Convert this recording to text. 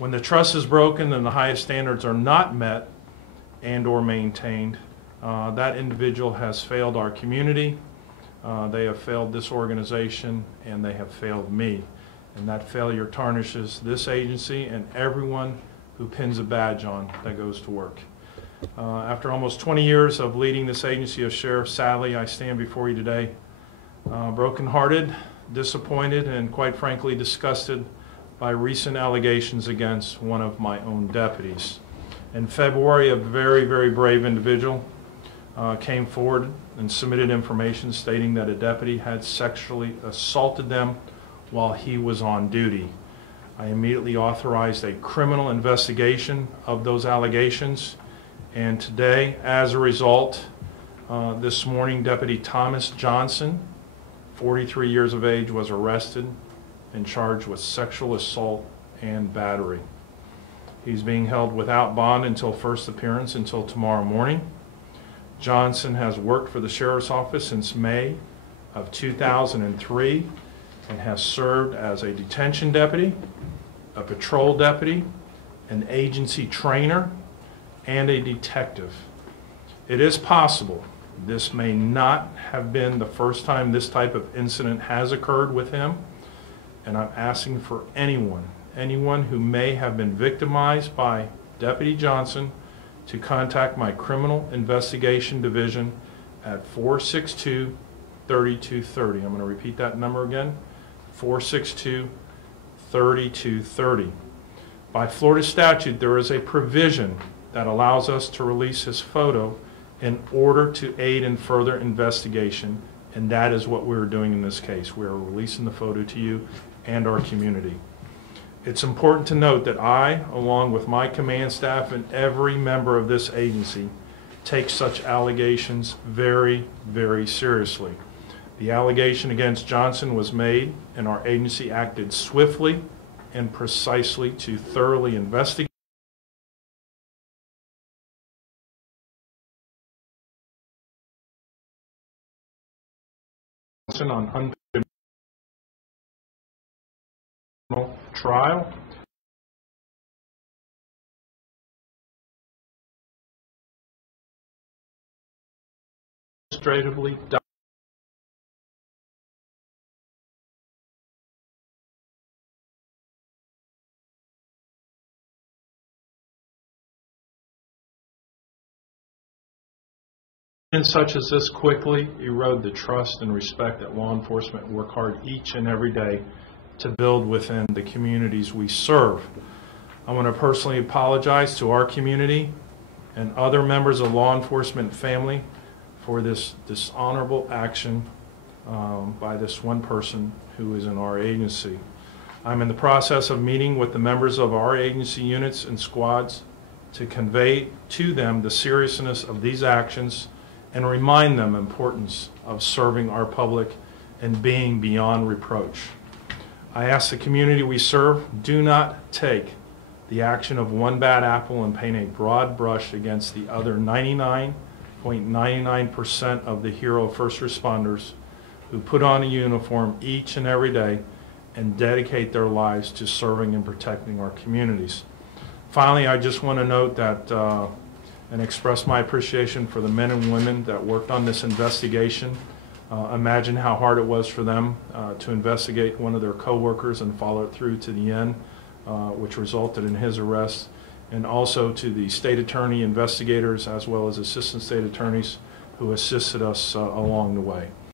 When the trust is broken and the highest standards are not met and or maintained, that individual has failed our community, they have failed this organization, and they have failed me. And that failure tarnishes this agency and everyone who pins a badge on that goes to work. After almost 20 years of leading this agency of sheriffs, sadly, I stand before you today brokenhearted, disappointed, and quite frankly disgusted by recent allegations against one of my own deputies. In February, a very, very brave individual came forward and submitted information stating that a deputy had sexually assaulted them while he was on duty. I immediately authorized a criminal investigation of those allegations, and today, as a result, this morning, Deputy Thomas Johnson, 43 years of age, was arrested and charged with sexual assault and battery. He's being held without bond until first appearance until tomorrow morning. Johnson has worked for the Sheriff's Office since May of 2003 and has served as a detention deputy, a patrol deputy, an agency trainer, and a detective. It is possible this may not have been the first time this type of incident has occurred with him, and I'm asking for anyone who may have been victimized by Deputy Johnson to contact my Criminal Investigation Division at 462-3230. I'm going to repeat that number again, 462-3230. By Florida statute, there is a provision that allows us to release his photo in order to aid in further investigation, and that is what we're doing in this case. We're releasing the photo to you and our community. It's important to note that I, along with my command staff and every member of this agency, take such allegations very, very seriously. The allegation against Johnson was made, and our agency acted swiftly and precisely to thoroughly investigate on unpaid trial. Administratively and such as this quickly erode the trust and respect that law enforcement work hard each and every day to build within the communities we serve. I want to personally apologize to our community and other members of law enforcement family for this dishonorable action by this one person who is in our agency. I'm in the process of meeting with the members of our agency units and squads to convey to them the seriousness of these actions and remind them the importance of serving our public and being beyond reproach. I ask the community we serve, do not take the action of one bad apple and paint a broad brush against the other 99.99% of the hero first responders who put on a uniform each and every day and dedicate their lives to serving and protecting our communities. Finally, I just want to note that and express my appreciation for the men and women that worked on this investigation. Imagine how hard it was for them to investigate one of their co-workers and follow it through to the end, which resulted in his arrest, and also to the state attorney investigators as well as assistant state attorneys who assisted us along the way.